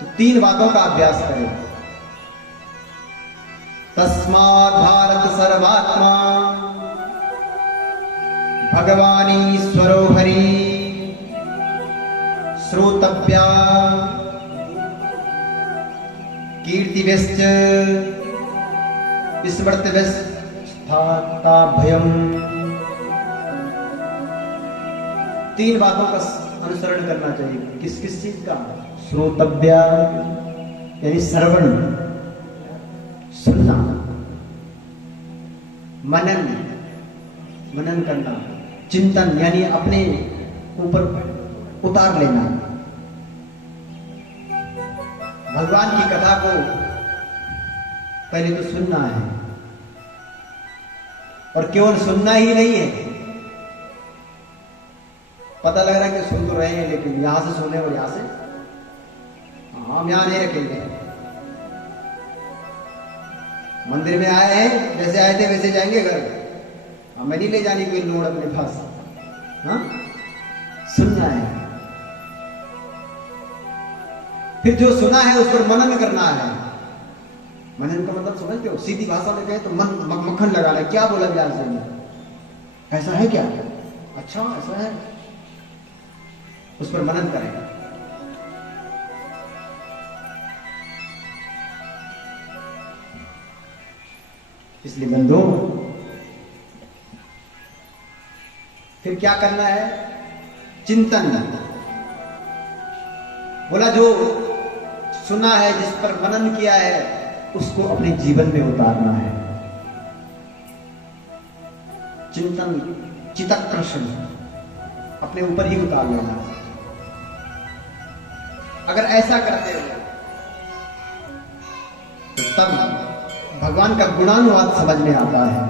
तो 3 बातों का अभ्यास करें। तस्मात् भारत सर्वात्मा भगवानीश्वरो हरि श्रोतव्या कीर्तिभ्यश्च स्मृतिभ्यस्ताभयम्। 3 बातों का अनुसरण करना चाहिए। किस किस चीज का? श्रोतव्या यानी श्रवण, सुनना, मनन करना, चिंतन यानी अपने ऊपर उतार लेना। भगवान की कथा को पहले तो सुनना है, और केवल सुनना ही नहीं है। पता लग रहा है कि सुन तो रहे हैं, लेकिन यहां से सुने और यहां से हम यहां नहीं रखेंगे। मंदिर में आए हैं, जैसे आए थे वैसे जाएंगे घर। हमें नहीं ले जानी कोई लोड अपने पास। हाँ, सुनना है, फिर जो सुना है उस पर मनन करना है। मनन का मतलब समझते हो? सीधी भाषा में कहे तो मक्खन लगा ले। क्या बोला व्यास जी ने? ऐसा है क्या? अच्छा ऐसा है, उस पर मनन करें। इसलिए बंधु, फिर क्या करना है? चिंतन। बोला जो सुना है, जिस पर मनन किया है, उसको अपने जीवन में उतारना है। चिंतन, चित्ताकर्षण अपने ऊपर ही उतार लेना। अगर ऐसा करते हो तो तब भगवान का गुणानुवाद समझ में आता है।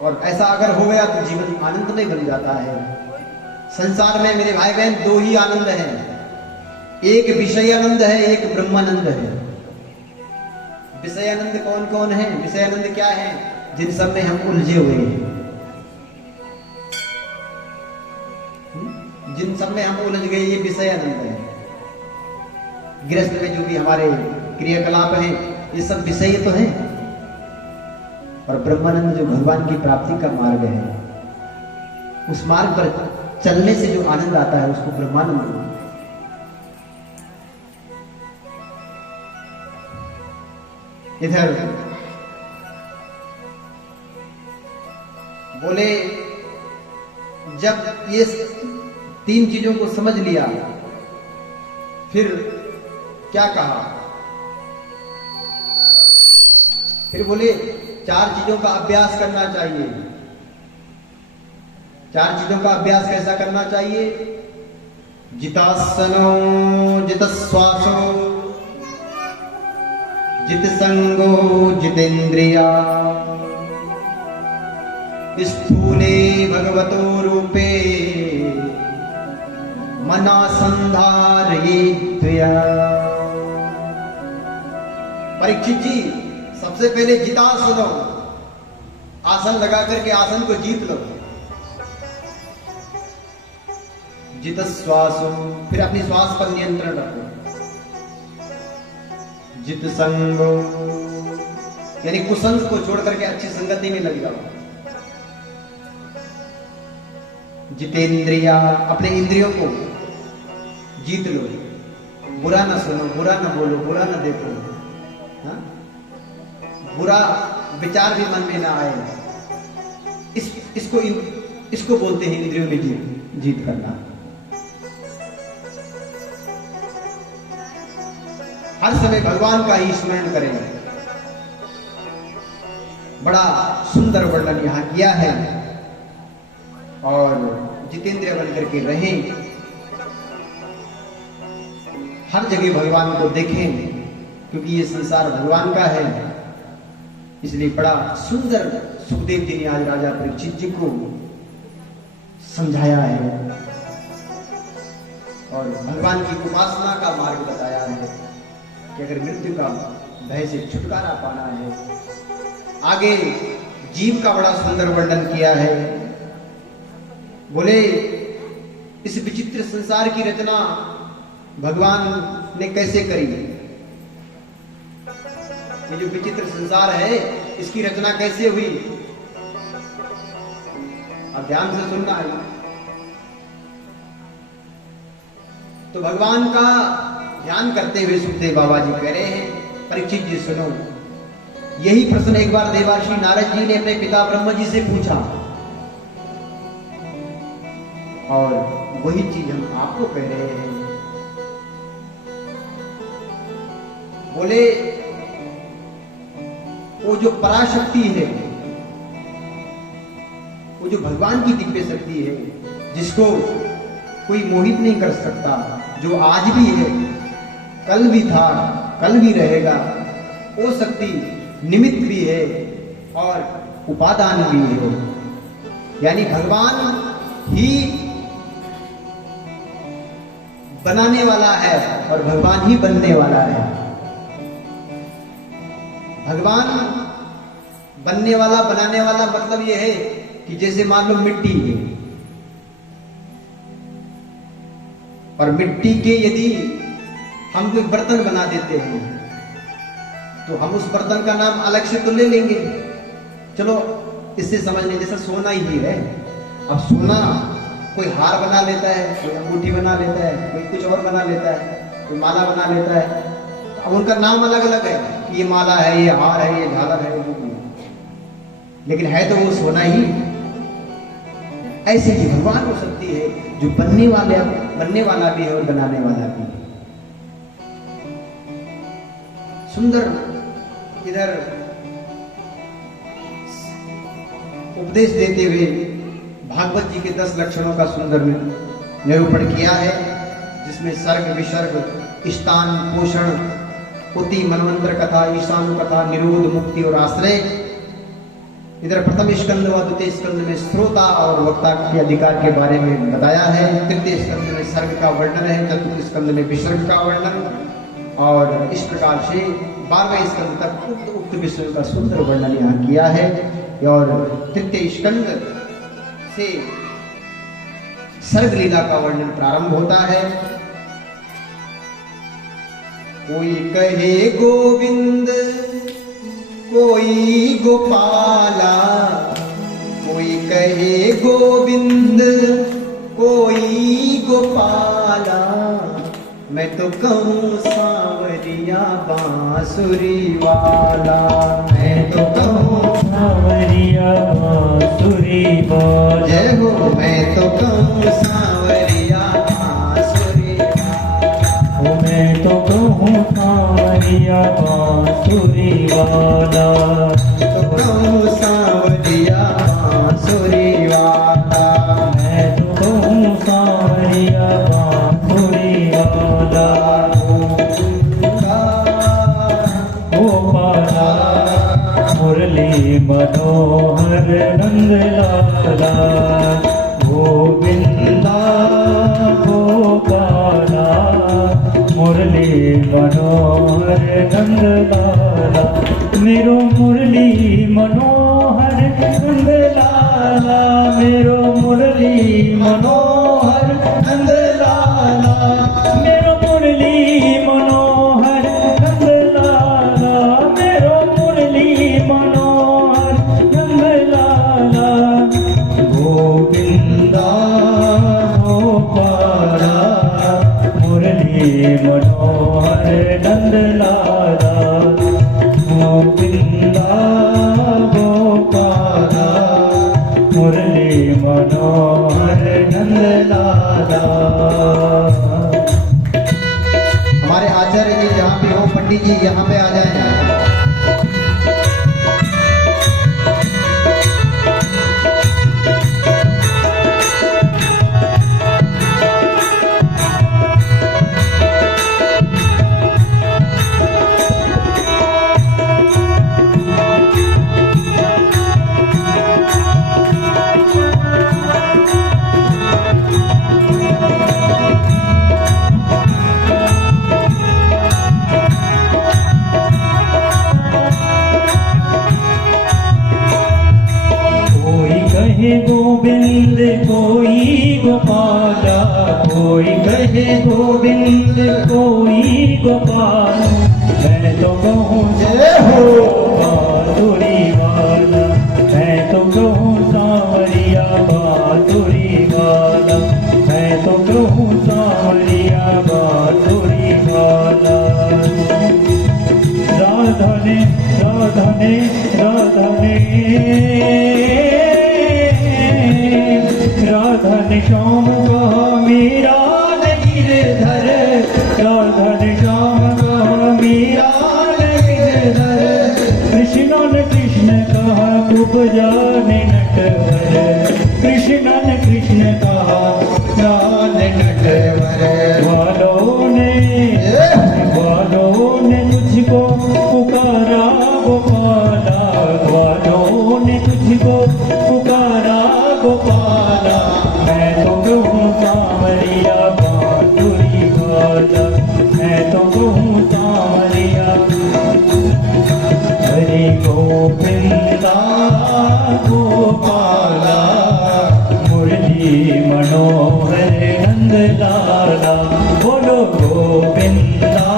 और ऐसा अगर हो गया तो जीवन आनंदमय बन जाता है। संसार में मेरे भाई बहन 2 ही आनंद हैं, एक विषय आनंद है, एक ब्रह्मानंद है। विषय आनंद कौन कौन है? विषय आनंद क्या है? जिन सब में हम उलझे हुए हैं, जिन सब में हम उलझ गए, ये विषय आनंद है। गृहस्थ में जो भी हमारे क्रियाकलाप हैं, ये सब विषय तो हैं। और ब्रह्मानंद जो भगवान की प्राप्ति का मार्ग है, उस मार्ग पर चलने से जो आनंद आता है, उसको ब्रह्मानंद। इधर बोले, जब ये 3 चीजों को समझ लिया, फिर क्या कहा? फिर बोले 4 चीजों का अभ्यास करना चाहिए। 4 चीजों का अभ्यास कैसा करना चाहिए? जितासनो जितश्वासो जित संगो जितेन्द्रिया स्थूले भगवतो रूपे मना संधारयेद्वया। परीक्षित जी, सबसे पहले जितासनो, आसन लगा करके आसन को जीत लो। जित श्वासो, फिर अपनी श्वास पर नियंत्रण रखो। जित संगो यानी कुसंग को छोड़ करके अच्छी संगति में लग जाओ। जितेंद्रिया, अपने इंद्रियों को जीत लो। बुरा ना सुनो, बुरा ना बोलो, बुरा ना देखो। हाँ? बुरा विचार भी मन में ना आए। इसको बोलते हैं इंद्रियों में जीत करना। हर समय भगवान का ही स्मरण करें। बड़ा सुंदर वर्णन यहां किया है। और जितेंद्रिय बन करके रहें, हर जगह भगवान को देखें, क्योंकि ये संसार भगवान का है। इसलिए बड़ा सुंदर सुखदेव जी ने आज राजा परीक्षित जी को समझाया है और भगवान की उपासना का मार्ग बताया है कि अगर मृत्यु का भय से छुटकारा पाना है। आगे जीव का बड़ा सुंदर वर्णन किया है। बोले इस विचित्र संसार की रचना भगवान ने कैसे करी। ये जो विचित्र संसार है इसकी रचना कैसे हुई, अब ध्यान से सुनना है। तो भगवान का ध्यान करते हुए सुखदेव बाबा जी कह रहे हैं, परीक्षित जी सुनो। यही प्रश्न एक बार देवर्षि नारद जी ने अपने पिता ब्रह्मा जी से पूछा, और वही चीज हम आपको कह रहे हैं। बोले वो जो पराशक्ति है, वो जो भगवान की दिव्य शक्ति है, जिसको कोई मोहित नहीं कर सकता, जो आज भी है, कल भी था, कल भी रहेगा, वो शक्ति निमित्त भी है और उपादान भी है। यानी भगवान ही बनाने वाला है और भगवान ही बनने वाला है। भगवान बनने वाला, बनाने वाला मतलब यह है कि जैसे मान लो मिट्टी है, और मिट्टी के यदि हम कोई बर्तन बना देते हैं तो हम उस बर्तन का नाम अलग से तो ले लेंगे, चलो इससे समझ लें जैसा सोना ही है। अब सोना कोई हार बना लेता है, कोई अंगूठी बना लेता है, कोई कुछ और बना लेता है, कोई माला बना लेता है। अब उनका नाम अलग अलग है कि ये माला है, ये हार है, ये झालर है, लेकिन है तो वो सोना ही। ऐसे ही भगवान हो सकती है जो बनने वाला भी है और बनाने वाला भी है। सुंदर इधर उपदेश देते हुए भागवत जी के 10 लक्षणों का सुंदर निरूपण किया है, जिसमें सर्ग, विसर्ग, स्थान, पोषण, पुति, मनवंतर कथा, ईशानु कथा, निरोध, मुक्ति और आश्रय। इधर प्रथम स्कंद व द्वितीय स्कंद में श्रोता और वक्ता के अधिकार के बारे में बताया है। तृतीय स्कंद में सर्ग का वर्णन है, चतुर्थ स्कंद में विसर्ग का वर्णन, और इस प्रकार से 12वें स्कंद तक उक्त विषयों का सुंदर वर्णन यहाँ किया है। और तृतीय स्कंद से सर्ग लीला का वर्णन प्रारंभ होता है। कोई कहे गोविंद, कोई गोपाला, कोई कहे गोविंद, कोई गोपाला, मैं तो कहूँ सांवरिया बांसुरी वाला, मैं तो कहूँ सांवरिया बांसुरी वाला। जय हो, मैं तो कहूँ सांवरिया बांसुरी वाला, मैं तो कहूँ सांवरिया बांसुरी वाला, तो कहूँ सांवरिया बांसुरी वाला, मैं तो कहूँ सांवरिया बांसुरी वाला। गोपाला मुरली मनोहर नंद लाला, गोविंदा गोपाला मुरली मनोहर नंद लाला, मेरो मुरली मनोहर नंद लाला, मेरो मुरली मनोहर नंद लाला, मेरो मुरली मनोहर नंद लाला, मेरो मुरली मनोहर नंद लाला। गोविंदा गोपाला मुरली मनोहर नंद लाला, गोविंदा गोपाला मुरली मनोहर नंद लाला। हमारे आचार्य जी जहाँ पे हो, पंडित जी यहाँ पे आ जाए। गोविंद कोई गोपाला, कोई कहे गोविंद कोई गोपाल, मैं तो कहूँ जय हो। बांसुरी वाला, मैं तो कहूँ सांवरिया बांसुरी वाला, मैं तो कहूँ सांवरिया बांसुरी वाला। राधा ने राधा ने राधा ने राधा ने श्याम कहा मेरा गिरधर, राधा ने श्याम कहा मेरा गिरधर, कृष्ण ने कृष्ण कहा खूब जाने नटवर, कृष्ण ने कृष्ण कहा जाने नटवर। वालों ने मुझको पुकारा गोपाला, वालों ने तुझको पुकारा गोपाला, मैं तो कहूँ सांवरिया बांसुरी वाला, मैं तो कहूँ सांवरिया। हरि गोविंदा गोपाला, मुरली मनोहर नंद लाला, बोलो गोविंदा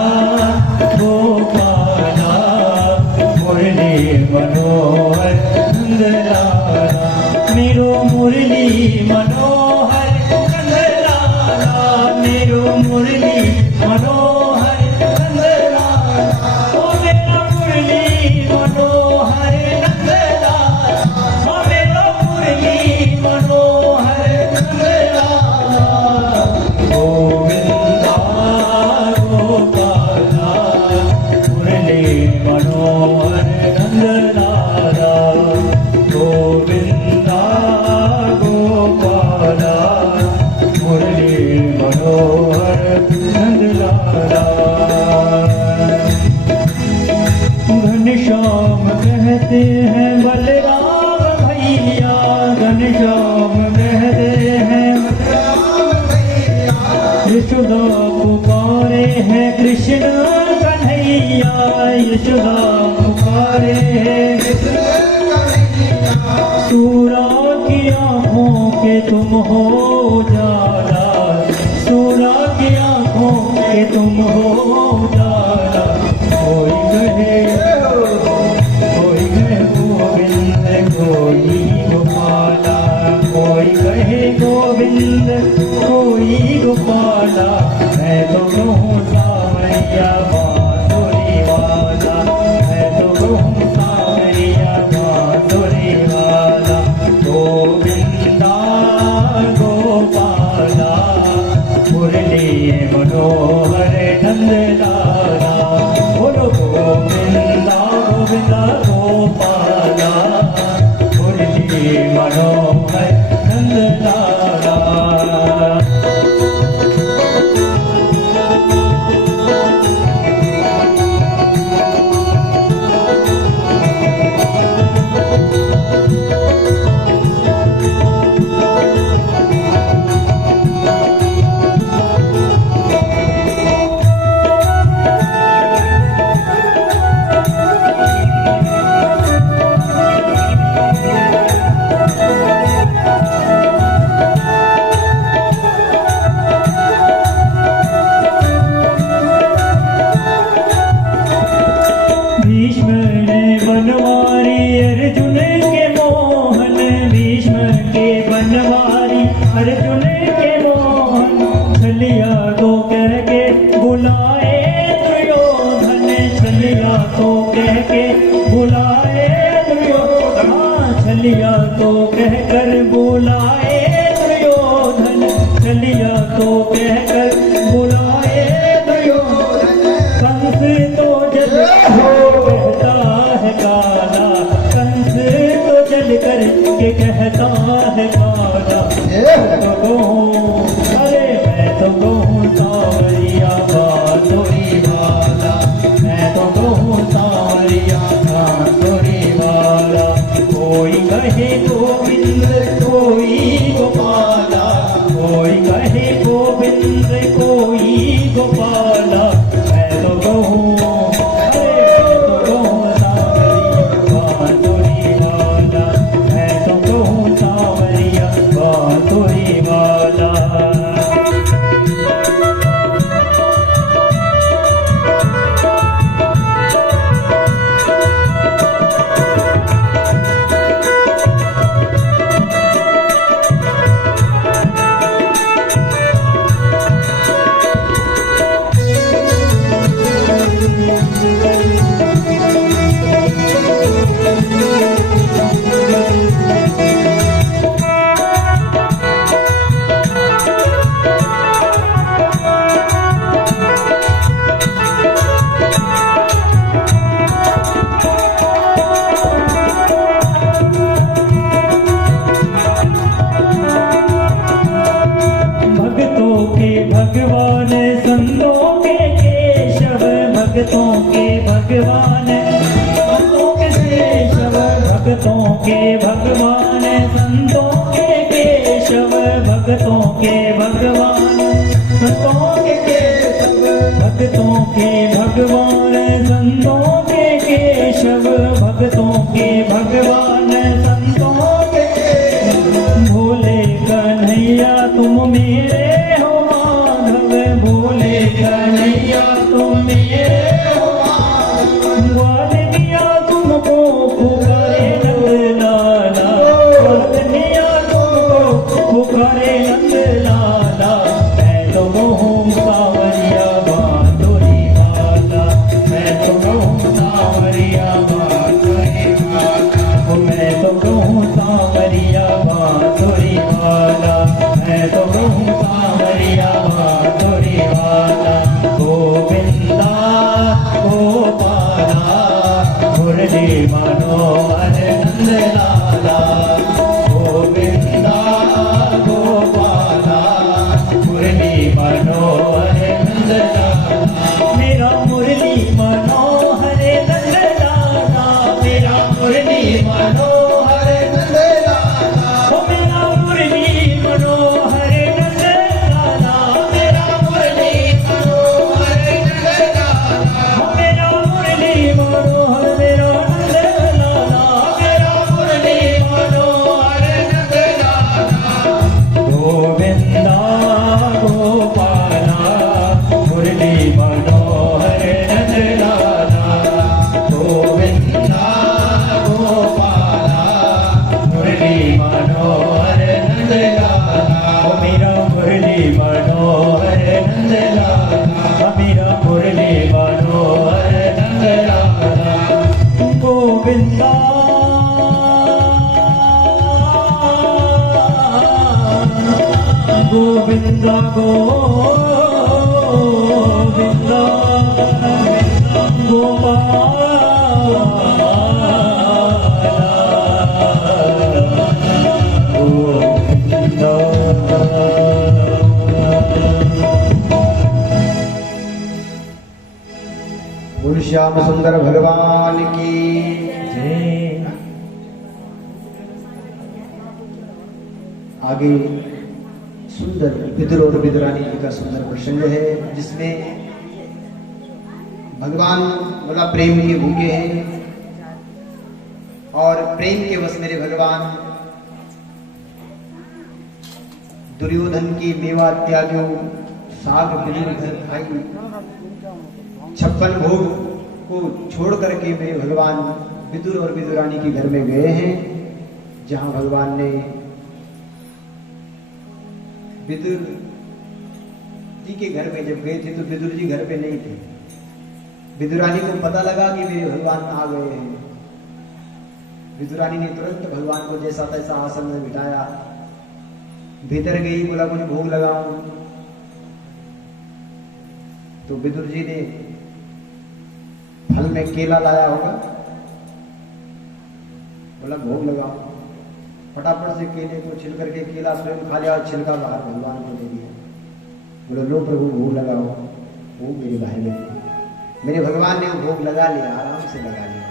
गोपाला, मुरली मनोहर नंद लाला, मेरो मुरली मनोहर नंद लाला, मेरो मुरली मनोहर नंद लाला, ओ मेरा मुरली मनोहर नंद लाला, ओ मेरा मुरली मनोहर नंद लाला। गोविंदा गोपाला, मुरली मनोहर नंद लाला, गोविंदा गोपाला, मुरली मनोहर नंद लाला। घनश्याम कहते हैं बलराम भैया, घनश्याम कहते हैं यशोदा पुकारे हैं कृष्ण कन्हैया, यशोदा पुकारे हैं सूरा की आँखों के तुम हो जाला, सूरा की आँखों के तुम हो जाला। कोई कहे गोविंद, कोई गोपाला, कोई कहे गोविंद कोई गोपाला, मैं तो कहूँ सांवरिया बांसुरी वाला, मैं तो कहूँ सांवरिया बांसुरी वाला। गोविंदा गोपाला, मुरली मनोहर नंद लाला, बोलो गोविंदा गोविंदा गोपाला, मुरली मनोहर नंद लाला। भीष्म ने बनवारी अर्जुन के मोहन, भीष्म के बनवारी अर्जुन के मोहन, छलिया तो कह के बुलाए दुर्योधन, छलिया तो कह के बुलाए दुर्योधन, छलिया तो कह कर बुलाए दुर्योधन, छलिया तो कह कर बुलाए दुर्योधन। कंस तो जल कहता है काला, कंस तो जल कर के कहता है काला, अरे मैं तो कहूँ सांवरिया बांसुरी वाला, मैं तो कहूँ सांवरिया बांसुरी वाला। कोई कहे गोविंद कोई गोपाला, कोई कहे गोविंद कोई गोपाला, मैं तो कहूँ केशव भक्तों के भगवान, संतों के केशव भक्तों के भगवान, संतों के केशव भक्तों के भगवान, संतों के केशव भक्तों के भगवान, संतों के केशव भक्तों के भगवान, संतों के भोले कन्हैया तुम मेरे हो माधव, भोले कन्हैया तुम मेरे हो माधव, ग्वालिया तुमको पुकारे नंद लाला, ग्वालिया तुमको पुकारे नंद लाला, मैं तो कहूँ सावरिया बांधोरी वाला, मैं तो कहूँ सावरिया बांधोरी वाला, मैं तो कहूँ सावरिया बांधोरी वाला, मैं तो कहूँ सावरिया बांधोरी वाला, गोविंदा गोपाला मुरली मनोहर नंद लाला, गोविंदा गोपाला मुरली मनोहर नंद लाला, मेरा मुरली मनोहर नंद लाला, मेरा मुरली मनोहर नंद लाला, ओ मेरा मुरली मनोहर नंद लाला, मेरा मुरली मनोहर नंद लाला, ओ मेरा मुरली मनोहर मेरा नंद लाला, मेरा मुरली मनोहर नंद लाला, गोविंदा गोपाला मुरली मनोहर नंद लाला, गोविंदा गोपाला मुरली मनोहर नंद लाला, ओ मेरा मुरली मनोहर नंद लाला, मेरा मुरली मनोहर नंद लाला, गोविंदा गोविंदा गोविंदा बोल श्याम सुंदर भगवान की जय। आगे सुंदर विदुर और विदुरानी जी का सुंदर प्रसंग है, जिसमें भगवान बड़ा प्रेम के भूखे हैं और प्रेम के वश मेरे भगवान दुर्योधन की मेवा त्यागियों साग विदुर घर खाई 56 भोग को छोड़ करके मेरे भगवान विदुर और विदुरानी के घर में गए हैं, जहां भगवान ने विदुर जी के घर में जब गए थे तो विदुर जी घर पे नहीं थे। विदुरानी को पता लगा कि मेरे भगवान आ गए हैं। विदुरानी ने तुरंत भगवान को जैसा तैसा आसन में बिठाया, भीतर गई, बोला कुछ भोग लगाऊं। तो विदुर जी ने फल में केला लाया होगा, बोला भोग लगाओ। फटाफट से केले को छिल करके केला स्वयं खा लिया और छिलका बाहर भगवान को दे दिया। बोलो लो प्रभु भोग लगाओ। वो मेरे भाई में मेरे भगवान ने भोग लगा लिया, आराम से लगा लिया।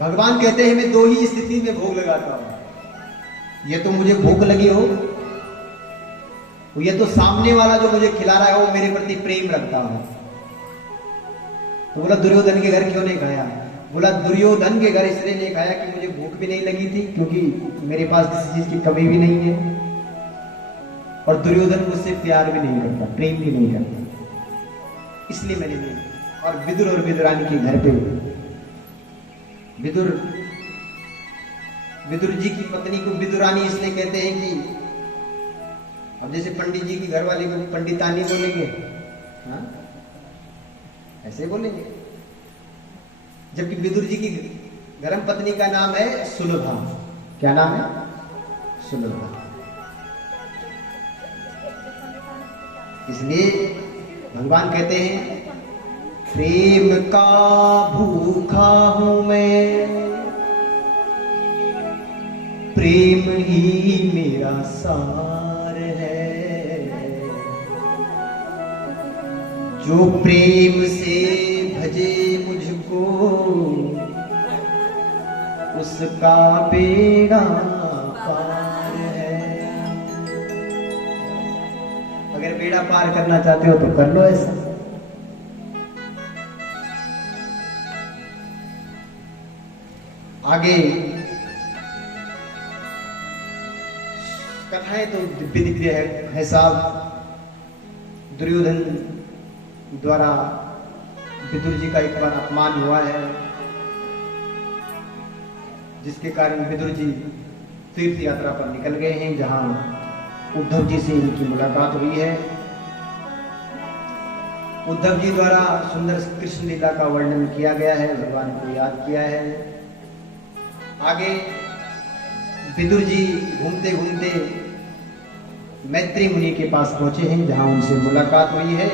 भगवान कहते हैं मैं दो ही स्थिति में भोग लगाता हूं, ये तो मुझे भूख लगी हो, ये तो सामने वाला जो मुझे खिला रहा है वो मेरे प्रति प्रेम रखता हो। तो बोला दुर्योधन के घर क्यों नहीं खाया? बोला दुर्योधन के घर इसलिए नहीं खाया कि मुझे भूख भी नहीं लगी थी, क्योंकि मेरे पास किसी चीज की कमी भी नहीं है, और दुर्योधन मुझसे प्यार भी नहीं करता, प्रेम भी नहीं करता, इसलिए मैंने नहीं। और विदुर और विदुरानी के घर पे विदुर जी की पत्नी को विदुरानी इसलिए कहते हैं कि अब जैसे पंडित जी की घरवाली को पंडितानी बोलेंगे, हाँ ऐसे बोलेंगे, जबकि विदुर जी की धर्म पत्नी का नाम है सुलभा। क्या नाम है? सुलभा। इसलिए भगवान कहते हैं प्रेम का भूखा हूं मैं, प्रेम ही मेरा सार है, जो प्रेम से भजे मुझको उसका बेड़ा पार है। अगर बेड़ा पार करना चाहते हो तो कर लो ऐसा। आगे कथाएं तो दिव्य दिव्य है साहब। दुर्योधन द्वारा विदुर जी का एक बार अपमान हुआ है, जिसके कारण विदुर जी तीर्थ यात्रा पर निकल गए हैं, जहां उद्धव जी से इनकी मुलाकात हुई है। उद्धव जी द्वारा सुंदर कृष्ण लीला का वर्णन किया गया है, भगवान को याद किया है। आगे विदुर जी घूमते घूमते मैत्री मुनि के पास पहुंचे हैं, जहां उनसे मुलाकात हुई है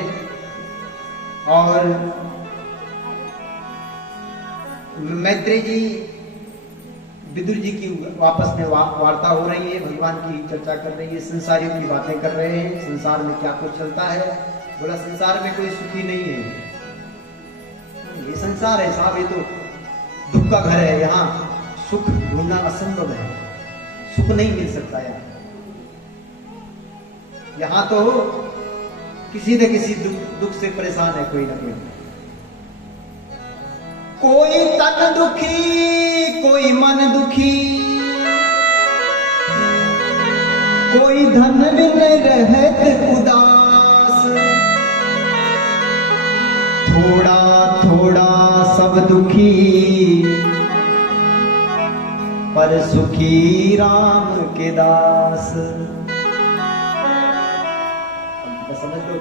और मैत्री जी विदुर जी की वापस में वार्ता हो रही है, भगवान की चर्चा कर रही है, संसारियों की बातें कर रहे हैं। संसार में क्या कुछ चलता है? बोला संसार में कोई सुखी नहीं है, ये संसार है साहब, ये तो दुख का घर है, यहाँ सुख ढूंढना असंभव है, सुख नहीं मिल सकता यार। यहां तो किसी न किसी दुख से परेशान है कोई ना कोई। कोई तन दुखी, कोई मन दुखी, कोई धन बिन रहत उदास, थोड़ा थोड़ा सब दुखी, पर सुखी राम के दास। समझ लो,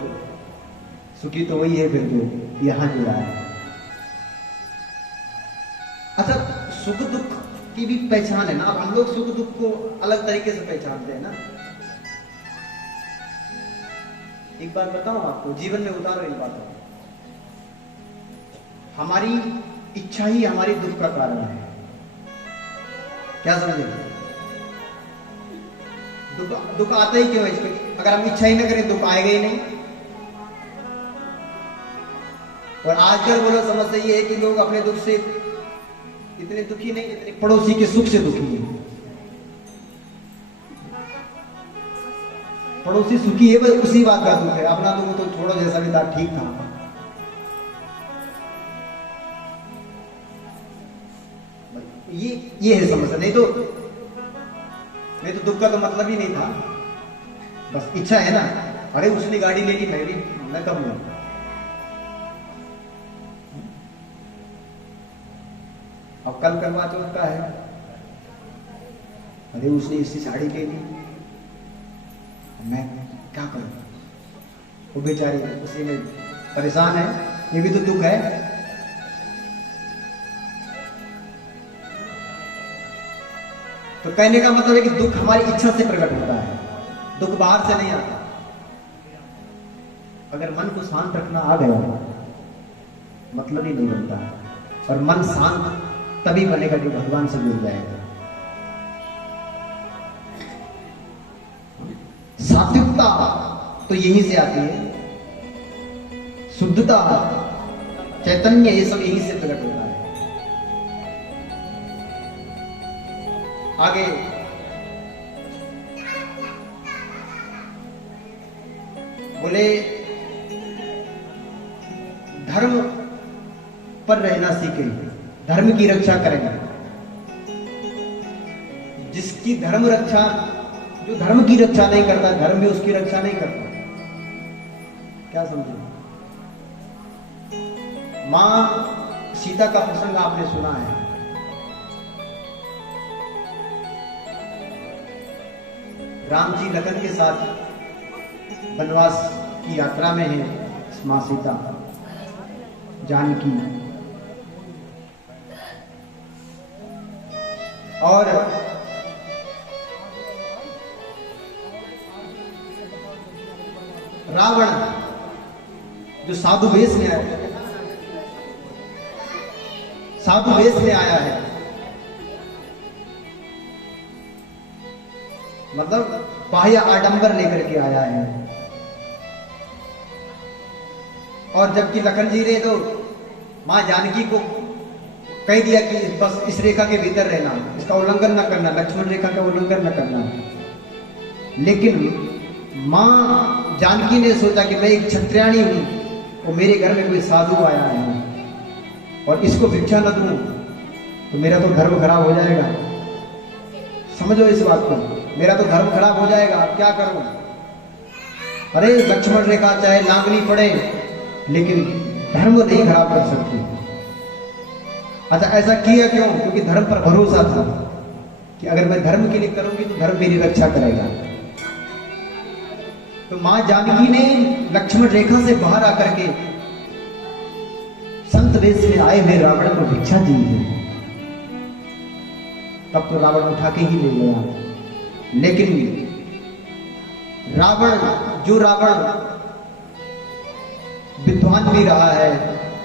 सुखी तो वही है फिर जो यहां जुड़ा है। अच्छा, सुख दुख की भी पहचान है ना। अब हम लोग सुख दुख को अलग तरीके से पहचानते हैं ना। एक बात बताऊं आपको, जीवन में उतारो इन बातों। हमारी इच्छा ही हमारी दुख का कारण है, क्या समझे? दुख आता ही क्यों है इसको? अगर हम इच्छा ही ना करें दुख आएगा ही नहीं। और आजकल बोलो समस्या ये है कि लोग अपने दुख से इतने दुखी नहीं, इतने पड़ोसी के सुख से दुखी है। पड़ोसी सुखी है, बस उसी बात का दुख है, अपना दुख तो छोड़ो, जैसा भी था ठीक था। ये है समस्या। नहीं तो दुख का तो मतलब ही नहीं था, बस इच्छा है ना। अरे उसने गाड़ी ले ली, मैं कब लूं? अब कल करवा चौथ का है, अरे उसने इसकी साड़ी ले ली, मैं क्या करूं? वो बेचारी उसी में परेशान है, ये भी तो दुख है। तो कहने का मतलब है कि दुख हमारी इच्छा से प्रकट होता है, दुख बाहर से नहीं आता। अगर मन को शांत रखना आ गया मतलब ही नहीं बनता है। और मन शांत तभी बनेगा कि भगवान से जुड़ जाएगा। सात्विकता तो यहीं से आती है, शुद्धता, चैतन्य, ये सब यहीं से प्रकट होता है। आगे बोले धर्म पर रहना सीखे, धर्म की रक्षा करेंगे। जिसकी धर्म रक्षा, जो धर्म की रक्षा नहीं करता, धर्म भी उसकी रक्षा नहीं करता। क्या समझे? मां सीता का प्रसंग आपने सुना है। राम जी लखन के साथ वनवास की यात्रा में है, मां सीता जानकी, और रावण जो साधु वेश में आया, साधु वेश में आया है, मतलब बाह्य आडंबर लेकर के आया है। और जबकि लखन जी ने तो माँ जानकी को कह दिया कि बस इस रेखा के भीतर रहना, इसका उल्लंघन न करना, लक्ष्मण रेखा का उल्लंघन न करना। लेकिन माँ जानकी ने सोचा कि मैं एक क्षत्रियाणी हूं और मेरे घर में कोई साधु आया है और इसको भिक्षा न दूं तो मेरा तो धर्म खराब हो जाएगा। समझो इस बात को, मेरा तो धर्म खराब हो जाएगा, अब क्या करूं? अरे लक्ष्मण रेखा चाहे लांगनी पड़े लेकिन धर्म नहीं खराब कर सकती। अच्छा ऐसा किया क्यों? क्योंकि धर्म पर भरोसा था कि अगर मैं धर्म के लिए करूंगी तो धर्म मेरी रक्षा करेगा। तो मां जानकी ने लक्ष्मण रेखा से बाहर आकर के संत वेश में आए हुए रावण को भिक्षा दी है। तब तो रावण उठा के ही ले गया। लेकिन रावण विद्वान भी रहा है,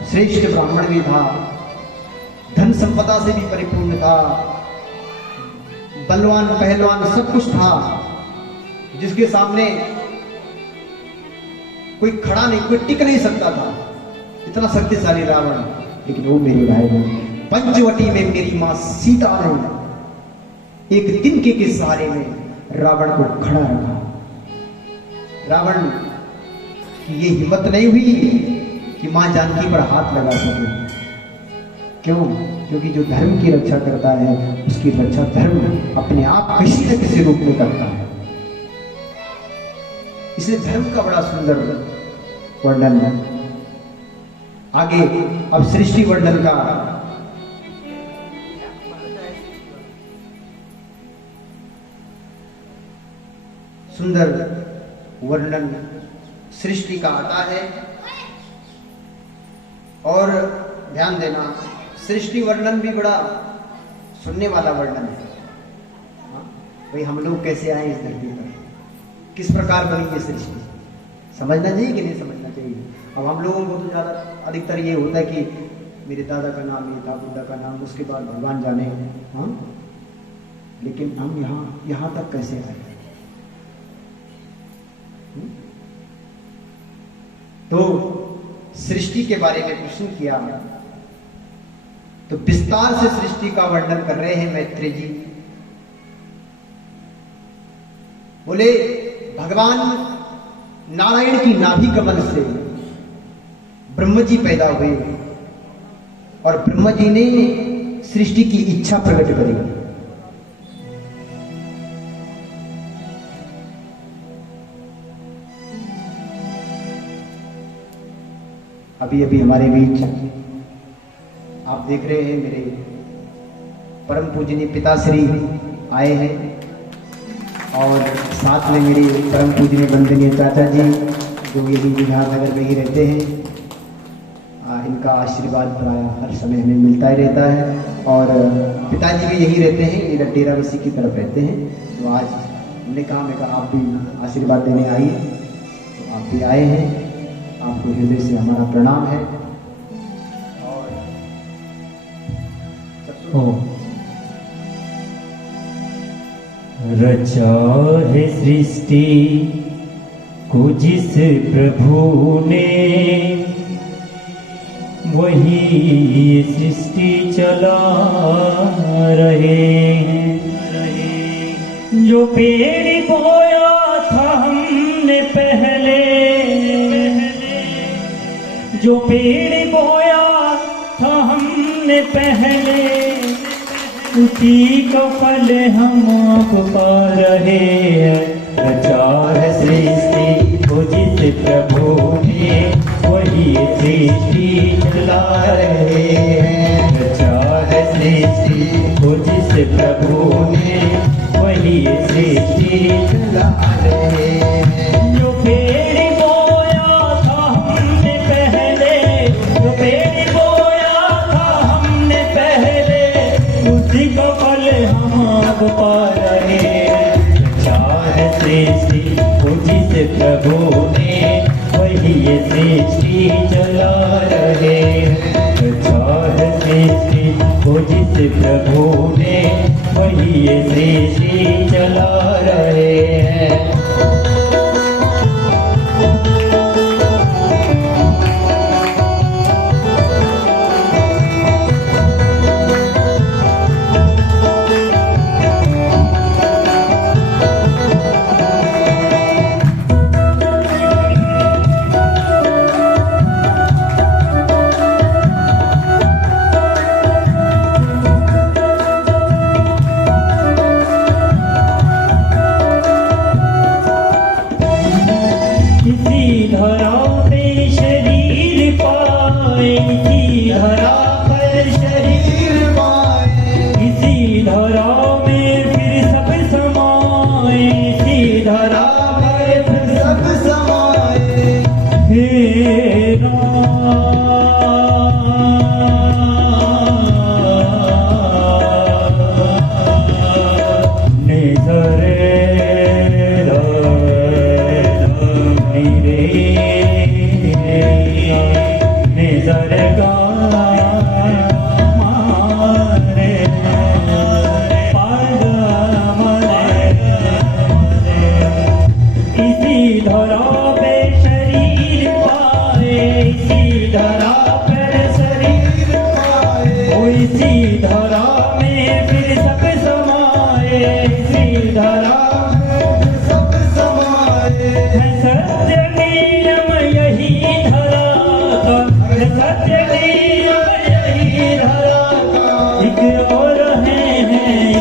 श्रेष्ठ ब्राह्मण भी था, धन संपदा से भी परिपूर्ण था, बलवान पहलवान सब कुछ था, जिसके सामने कोई खड़ा नहीं, कोई टिक नहीं सकता था, इतना शक्तिशाली रावण। लेकिन वो मेरे भाई बहन, पंचवटी में मेरी मां सीता ने एक तिनके के सहारे में रावण को खड़ा रखा। रावण की ये हिम्मत नहीं हुई कि मां जानकी पर हाथ लगा सके। क्यों? क्योंकि जो धर्म की रक्षा करता है उसकी रक्षा धर्म अपने आप किसी न किसी रूप में करता है। इसलिए धर्म का बड़ा सुंदर वर्णन है। आगे अब सृष्टि वर्णन का सुंदर वर्णन सृष्टि का आता है। और ध्यान देना, सृष्टि वर्णन भी बड़ा सुनने वाला वर्णन है। भाई हम लोग कैसे आए इस धरती पर, किस प्रकार बनी ये सृष्टि, समझना चाहिए कि नहीं समझना चाहिए? अब हम लोगों को तो ज्यादा अधिकतर ये होता है कि मेरे दादा का नाम ये था, बुद्धा का नाम, उसके बाद भगवान जाने। हाँ, लेकिन हम यहाँ तक कैसे आए? तो सृष्टि के बारे में प्रश्न किया तो विस्तार से सृष्टि का वर्णन कर रहे हैं मैत्रेय जी। बोले भगवान नारायण की नाभि कमल से ब्रह्म जी पैदा हुए और ब्रह्म जी ने सृष्टि की इच्छा प्रकट करी। अभी अभी हमारे बीच आप देख रहे हैं मेरे परम पूजनीय पिताश्री आए हैं और साथ में मेरे परम पूजनीय वंदनीय चाचा जी जो यही विधाननगर में ही रहते हैं। इनका आशीर्वाद प्राय हर समय हमें मिलता ही रहता है और पिताजी भी यही रहते हैं, इधर डेराबस्सी की तरफ रहते हैं। तो आज हमने कहा, मैं कहा आप भी आशीर्वाद देने आइए, तो आप भी आए हैं, आपको हृदय से हमारा प्रणाम है। और रचा है सृष्टि को जिस प्रभु ने, वही सृष्टि चला रहे हैं। जो पेड़ बोया था हमने पहले, जो पेड़ बोया था हमने पहले, उसी का फल हम आप पा रहे हैं। रचा है सृष्टि को जिस प्रभु ने, वही सृष्टि चला रहे हैं। रचा है सृष्टि को जिस प्रभु ने, वही सृष्टि चला रहे हैं। जो पेड़ बोया था हमने पहले, जो पेड़ बोया था हमने पहले, उसी का फल हम आप पा रहे हैं। रचा है सृष्टि को जिस प्रभु ने, वही ये सृष्टि चला रहे हैं। रचा है सृष्टि को जिस प्रभु ने, वही ये सृष्टि चला रहे हैं।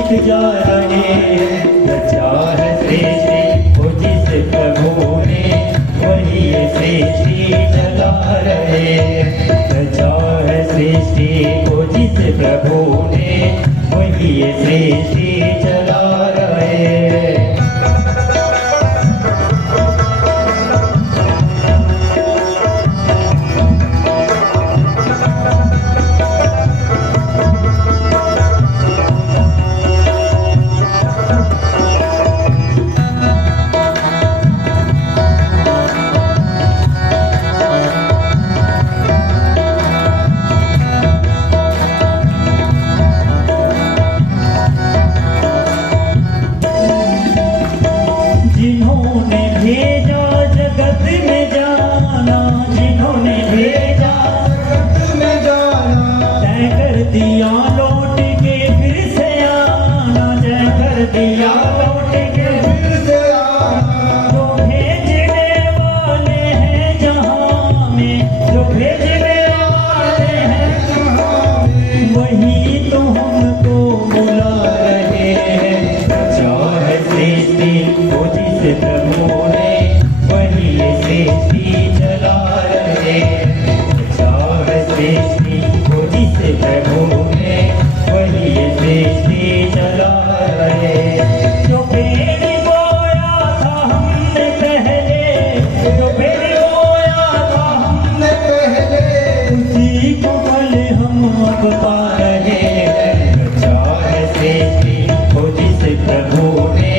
छूट जा रहे हैं। रचा है सृष्टि को जिस प्रभु ने, वही ये सृष्टि चला रहे हैं। रचा है सृष्टि को जिस प्रभु ने, वही ये सृष्टि चला रहे हैं। जिन्होंने भेजा जगत में जाना, जिन्होंने भेजा जगत में जाना, तय कर दिया लौट के फिर से आना, तय कर दिया लौट के फिर से आना। जो भेजने वाले हैं जहाँ में, जो भेजने वाले हैं जहाँ में, वही तो हमको बुला रहे हैं। रचा है सृष्टि को जिस प्रभु ने, वही ये सृष्टि चला रहे हैं। रचा है सृष्टि को जिस प्रभु ने, वही ये सृष्टि चला रहे हैं। जो पेड़ बोया था हमने पहले, जो पेड़ बोया था हमने पहले उसी को फल हम अब पा रहे हैं। रचा है सृष्टि को जिस प्रभु ने,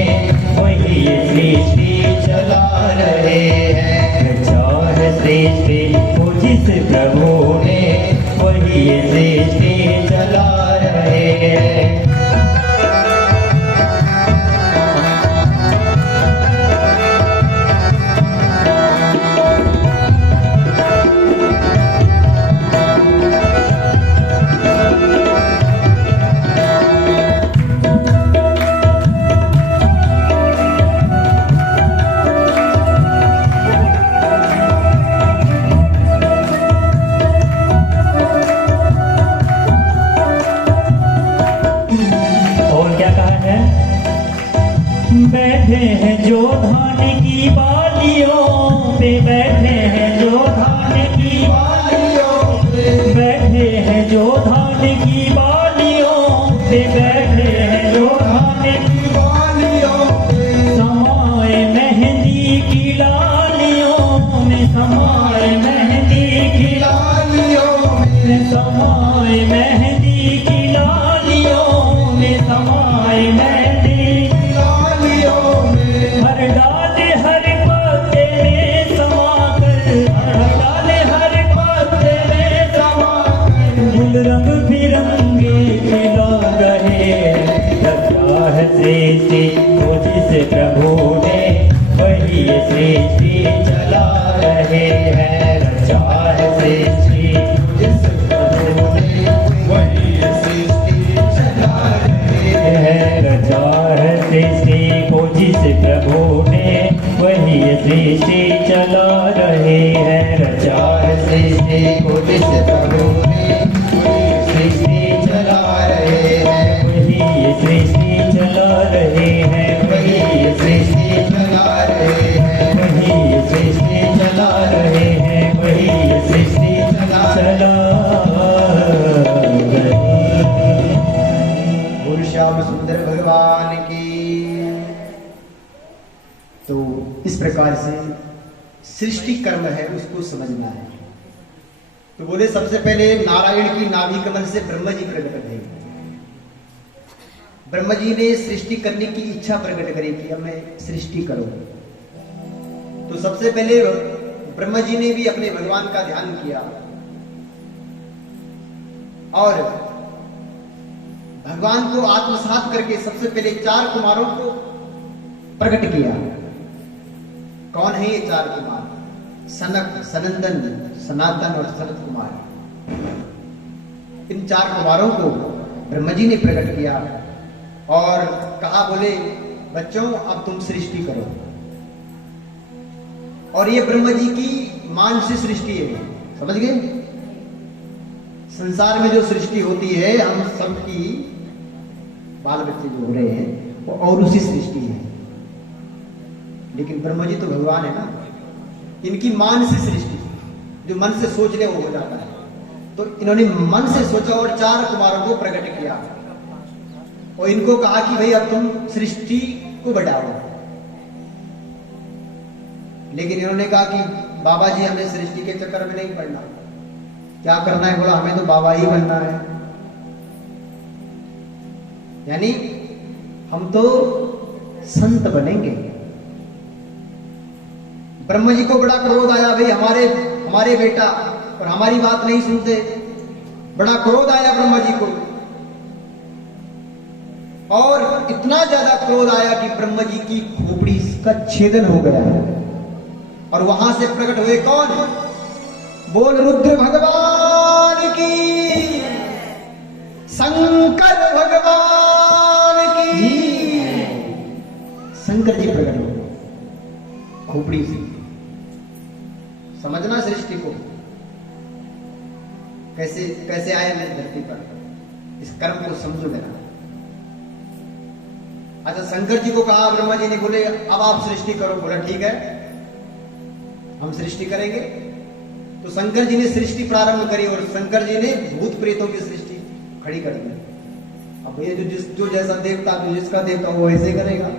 वही ये सृष्टि चला रहे हैं। रचा है सृष्टि को जिस प्रभु ने, वही ये सृष्टि चला रहे हैं। और क्या कहा है? बैठे हैं जो धान की बालियों पे, बैठे हैं जो धान की बालियों पे, बैठे हैं जो धान की बालियों पे, बैठे हैं जो धान की बालियों पे, समाए मेहंदी की लालियों में, समाए मेहंदी की लालियों में, समाए मेहंदी की लालियों में, समाए मेहंदी लालियों में, हर डाल हर पत्ते में समा कर, हर डाल हर पत्ते में समा कर, गुल रंग बिरंगे खिला रहे। रचा है सृष्टि को जिस प्रभु ने, वही ये सृष्टि चला रहे हैं। रचा है सृष्टि को जिस प्रभु ने, वही ये सृष्टि चला रहे है। रचा है सृष्टि को जिस प्रभु ने, वही ये सृष्टि चला रहे हैं। रचा है सृष्टि को जिस प्रभु ने, वही ये सृष्टि चला रहे हैं। वही ये सृष्टि चला रहे हैं। वही ये सृष्टि चला रहे हैं। वही ये सृष्टि चला रहे हैं। वही ये सृष्टि चला रहे हैं। बोल श्याम सुंदर भगवान की। तो इस प्रकार से सृष्टि कर्म है, उसको समझना है। तो बोले सबसे पहले नारायण की नाभि कमल से ब्रह्मा जी प्रकट थे। ब्रह्मा जी ने सृष्टि करने की इच्छा प्रकट करी कि अब मैं सृष्टि करूं। तो सबसे पहले ब्रह्मा जी ने भी अपने भगवान का ध्यान किया और भगवान को आत्मसात करके सबसे पहले 4 कुमारों को प्रकट किया। कौन है ये 4 कुमार? सनक, सनंदन, सनातन और सनत कुमार। इन 4 कुमारों को ब्रह्मा जी ने प्रकट किया और कहा, बोले बच्चों अब तुम सृष्टि करो। और ये ब्रह्मा जी की मानसिक सृष्टि है, समझ गए? संसार में जो सृष्टि होती है हम सबकी बाल बच्चे जो हो रहे हैं वो और उसी सृष्टि है। लेकिन ब्रह्मा जी तो भगवान है ना, इनकी मान से सृष्टि, जो मन से सोच ले वो हो जाता है। तो इन्होंने मन से सोचा और 4 कुमारों को प्रकट किया और इनको कहा कि भाई अब तुम सृष्टि को बढ़ाओ। लेकिन इन्होंने कहा कि बाबा जी हमें सृष्टि के चक्कर में नहीं पड़ना, क्या करना है? बोला हमें तो बाबा ही बनना है। यानी हम तो संत बनेंगे। ब्रह्मा जी को बड़ा क्रोध आया, भाई हमारे बेटा और हमारी बात नहीं सुनते। बड़ा क्रोध आया ब्रह्मा जी को और इतना ज्यादा क्रोध आया कि ब्रह्मा जी की खोपड़ी का छेदन हो गया और वहां से प्रकट हुए कौन? बोल रुद्र भगवान की, शंकर भगवान की। शंकर जी प्रकट हुए खोपड़ी से। समझना सृष्टि को कैसे कैसे आए मेरी धरती पर, इस कर्म को समझो मेरा। अच्छा, शंकर जी को कहा, ब्रह्मा जी ने बोले अब आप सृष्टि करो। बोला ठीक है, हम सृष्टि करेंगे। तो शंकर जी ने सृष्टि प्रारंभ करी और शंकर जी ने भूत प्रेतों की सृष्टि खड़ी कर दी। अब ये जो जैसा देवता, जो जिसका देवता वो ऐसे करेगा।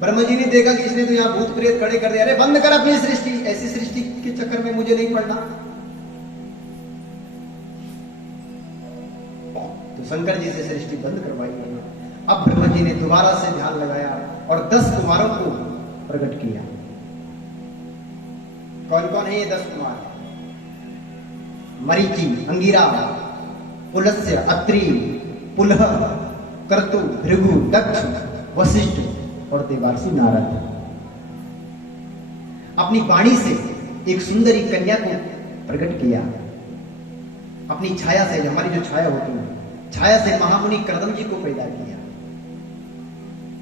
ब्रह्मा जी ने देखा कि इसने तो यहाँ भूत प्रेत खड़े कर दिया, अरे बंद कर अपनी सृष्टि, ऐसी सृष्टि के चक्कर में मुझे नहीं पड़ना। तो शंकर जी से सृष्टि बंद करवाई। अब ब्रह्मा जी ने दोबारा से ध्यान लगाया और 10 कुमारों को प्रकट किया। कौन कौन है ये 10 कुमार? मरीचि, अंगिरा, पुलस्त्य, अत्रि, पुलह, क्रतु, भृगु, दक्ष, वशिष्ठ और देवार्षि नारद। अपनी वाणी से एक सुंदरी कन्या को प्रकट किया। अपनी छाया से, हमारी जो छाया होती है, छाया से महामुनि कर्दम जी को पैदा किया।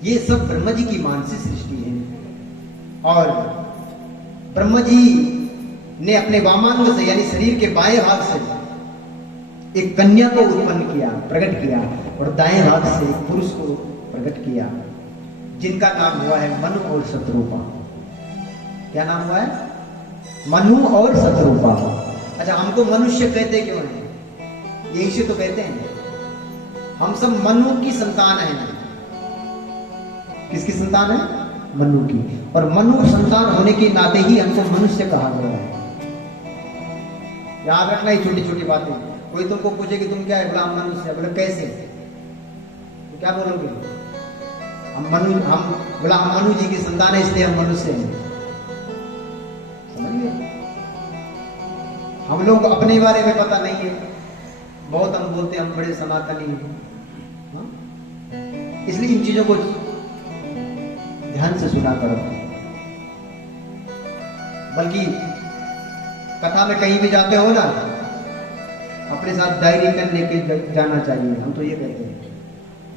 ये सब ब्रह्मा जी की मानसिक सृष्टि है। और ब्रह्मा जी ने अपने वामांग से यानी शरीर के बाएं भाग से एक कन्या को उत्पन्न किया, प्रकट किया और दाएं भाग से एक पुरुष को प्रकट किया, जिनका नाम हुआ है मनु और शत्रुपा। क्या नाम हुआ है? मनु और शत्रुपा। अच्छा, हमको मनुष्य कहते क्यों हैं? यही से तो कहते हैं हम सब मनु की संतान है। किसकी संतान है? मनु की। और मनु संतान होने के नाते ही हमको मनुष्य कहा गया है। याद रखना ही छोटी छोटी बातें। कोई तुमको पूछे कि तुम क्या है? बोला हम मनुष्य। बोले कैसे? तो क्या बोलोगे? हम बोला हम मनु जी की संतान है इसलिए हम मनुष्य हैं। समझ गए? हम लोग को अपने बारे में पता नहीं है, बहुत हम बोलते हैं हम बड़े सनातनी हैं, इसलिए इन चीजों को ध्यान से सुना करो। बल्कि कथा में कहीं भी जाते हो ना, अपने साथ डायरी पेन लेके जाना चाहिए। हम तो ये कहते हैं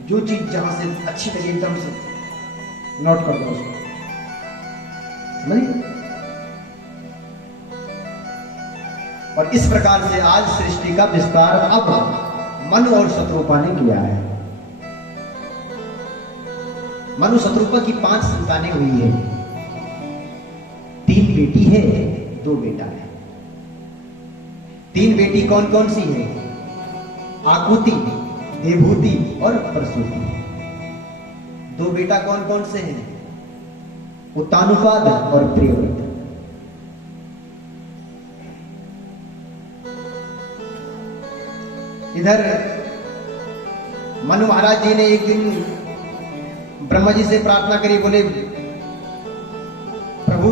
जो चीज जहां से अच्छी लगे एकदम से नोट कर दो उसको। समझिए? और इस प्रकार से आज सृष्टि का विस्तार अब मनु और शत्रुपा ने किया है। मनु शत्रुपा की 5 संतानें हुई है। 3 बेटी है, 2 बेटा है। 3 बेटी कौन कौन सी है? आकुति, देवहूति और प्रसूति। 2 बेटा कौन कौन से हैं? उत्तानुपाद और प्रियव्रत। इधर मनु महाराज जी ने एक दिन ब्रह्मा जी से प्रार्थना करी, बोले प्रभु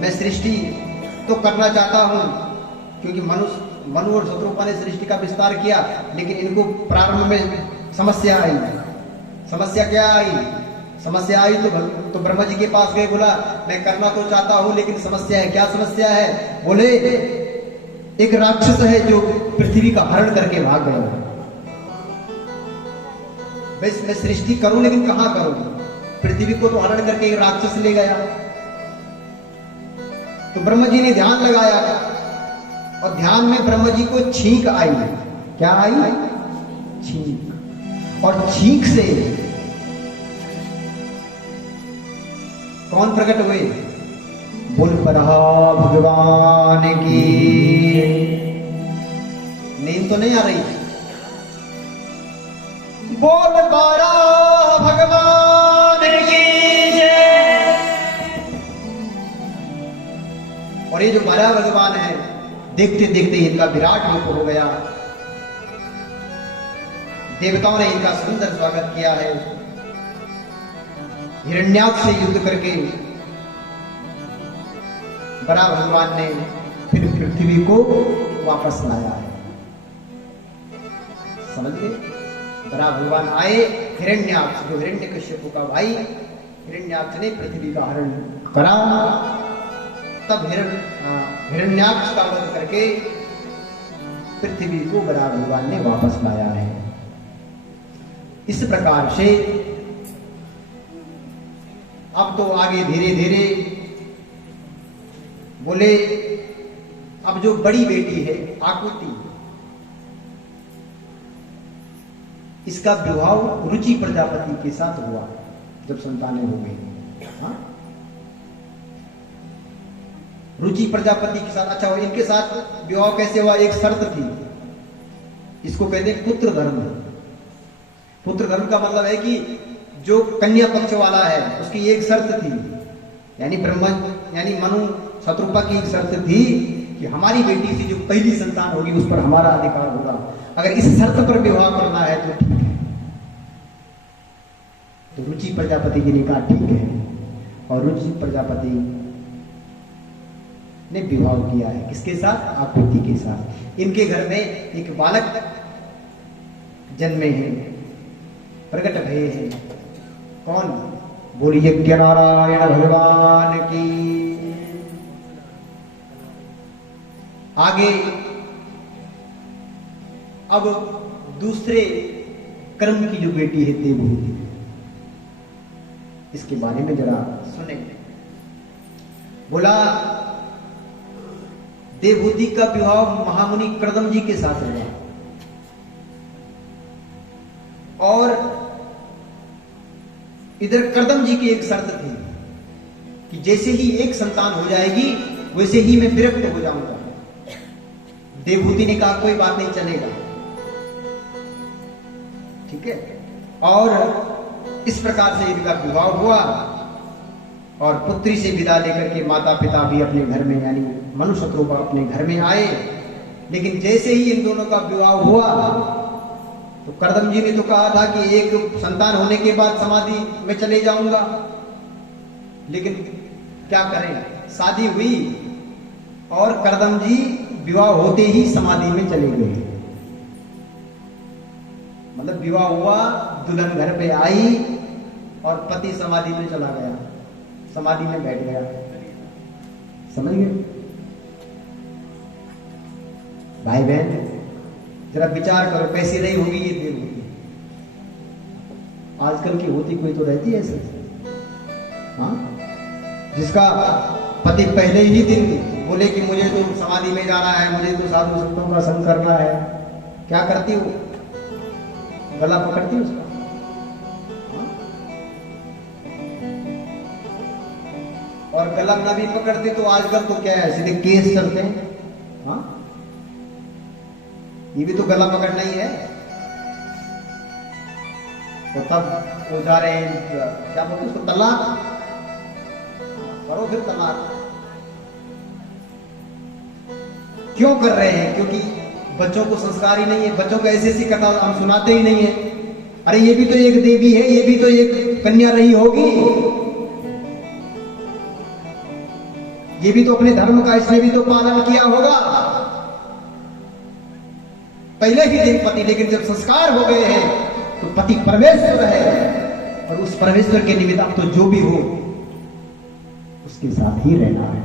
मैं सृष्टि तो करना चाहता हूं, क्योंकि मनु और शत्रुपा ने सृष्टि का विस्तार किया, लेकिन इनको प्रारंभ में समस्या आई। समस्या क्या आई? समस्या आई तो ब्रह्मा जी के पास गए, बोला मैं करना तो चाहता हूं लेकिन समस्या है। क्या समस्या है? बोले एक राक्षस है जो पृथ्वी का हरण करके भाग गया। बस मैं सृष्टि करूं लेकिन कहां करूं? पृथ्वी को तो हरण करके एक राक्षस ले गया। तो ब्रह्मा जी ने ध्यान लगाया और ध्यान में ब्रह्मा जी को छींक आई। क्या आई? छींक। और छींक से कौन प्रकट हुए? बोल पड़ा भगवान की। नींद तो नहीं आ रही? बोल पड़ा भगवान की जय। और ये जो बारह भगवान है, देखते देखते इनका विराट रूप हो गया। देवताओं ने इनका सुंदर स्वागत किया है। हिरण्याक्ष से युद्ध करके बड़ा भगवान ने फिर पृथ्वी को वापस लाया है। समझ गए? बड़ा भगवान आए, हिरण्याक्ष जो हिरण्यकश्यप का भाई, हिरण्याक्ष ने पृथ्वी का हरण करा। तब हिरण्याक्ष का वध करके पृथ्वी को बड़ा भगवान ने वापस लाया है। इस प्रकार से अब तो आगे धीरे धीरे बोले, अब जो बड़ी बेटी है आकुति, इसका विवाह रुचि प्रजापति के साथ हुआ जब संतानें हो गई। हाँ? रुचि प्रजापति के साथ। अच्छा, इनके साथ विवाह कैसे हुआ? एक शर्त थी, इसको कहते हैं पुत्र धर्म। पुत्र धर्म का मतलब है कि जो कन्या पक्ष वाला है उसकी एक शर्त थी, यानी मनु शत्रुपा की एक शर्त थी कि हमारी बेटी से जो पहली संतान होगी उस पर हमारा अधिकार होगा। अगर इस शर्त पर विवाह करना है तो ठीक है। तो रुचि प्रजापति जी ने कहा ठीक है, और रुचि प्रजापति ने विवाह किया है। किसके साथ? आकुति के साथ। इनके घर में एक बालक जन्मे हैं, प्रकट भये हैं। कौन? बोलिए यज्ञ नारायण भगवान की। आगे अब दूसरे कर्म की जो बेटी है देवहूति, इसके बारे में जरा सुने। बोला देवहूति का विवाह महामुनि कर्दम जी के साथ हुआ, और इधर कर्दम जी की एक शर्त थी कि जैसे ही एक संतान हो जाएगी वैसे ही मैं विरक्त हो जाऊंगा। देवहूति ने कहा कोई बात नहीं, चलेगा, ठीक है। और इस प्रकार से इनका विवाह हुआ, और पुत्री से विदा लेकर के माता पिता भी अपने घर में, यानी मनु शत्रुपा अपने घर में आए। लेकिन जैसे ही इन दोनों का विवाह हुआ तो कर्दम जी ने तो कहा था कि एक संतान होने के बाद समाधि में चले जाऊंगा, लेकिन क्या करें, शादी हुई और कर्दम जी विवाह होते ही समाधि में चले गए। मतलब विवाह हुआ, दुल्हन घर पे आई और पति समाधि में चला गया, समाधि में बैठ गया। समझ गए भाई बहन? जरा विचार करो कैसी रही होगी ये देवहूति। आजकल की होती कोई तो रहती है ऐसे, हाँ, जिसका पति पहले ही दिन बोले कि मुझे तो समाधि में जाना है, मुझे तो साधु संतों का संग करना है, क्या करती हो? गला पकड़ती उसका, हाँ? और गला ना भी पकड़ते तो आजकल तो क्या है, सीधे केस चलते हैं। हाँ, ये भी तो गला पकड़ना ही है। तो तब वो जा रहे हैं, क्या बोलते हैं उसको, तलाक करो, फिर तलाक क्यों कर रहे हैं? क्योंकि बच्चों को संस्कार ही नहीं है, बच्चों को ऐसी ऐसी कथा हम सुनाते ही नहीं है। अरे ये भी तो एक देवी है, ये भी तो एक कन्या रही होगी, ये भी तो अपने धर्म का इसने भी तो पालन किया होगा पहले ही दिन पति। लेकिन जब संस्कार हो गए हैं तो पति परमेश्वर है, और उस परमेश्वर के निमित्त अब तो जो भी हो उसके साथ ही रहना है।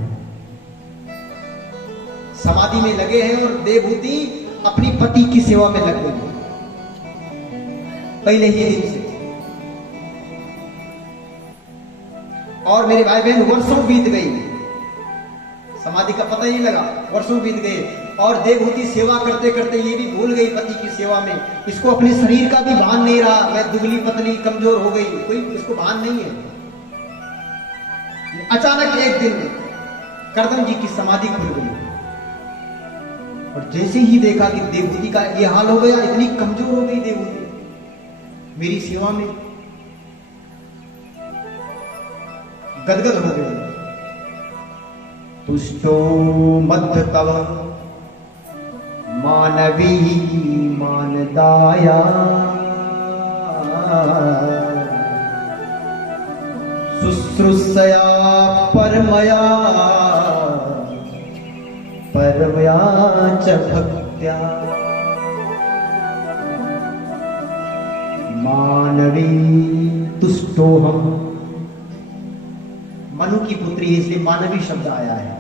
समाधि में लगे हैं और देवहूति अपनी पति की सेवा में लग गई पहले ही दिन से। और मेरे भाई बहन वर्षों बीत गई, समाधि का पता ही नहीं लगा, वर्षों बीत गए और देवहूति सेवा करते करते ये भी भूल गई पति की सेवा में, इसको अपने शरीर का भी भान नहीं रहा, मैं दुबली पतली कमजोर हो गई, कोई इसको भान नहीं है। अचानक एक दिन करदम जी की समाधि खुल गई और जैसे ही देखा कि देवहूति का ये हाल हो गया, इतनी कमजोर हो गई देवहूति मेरी सेवा में, गदगद हो गई। तुष्टो मध्य तव मानवी मानदाया, शुश्रूषया परमया परमया च भक्त्या, मानवी तुष्टोहम। मनु की पुत्री है इसलिए मानवी शब्द आया है।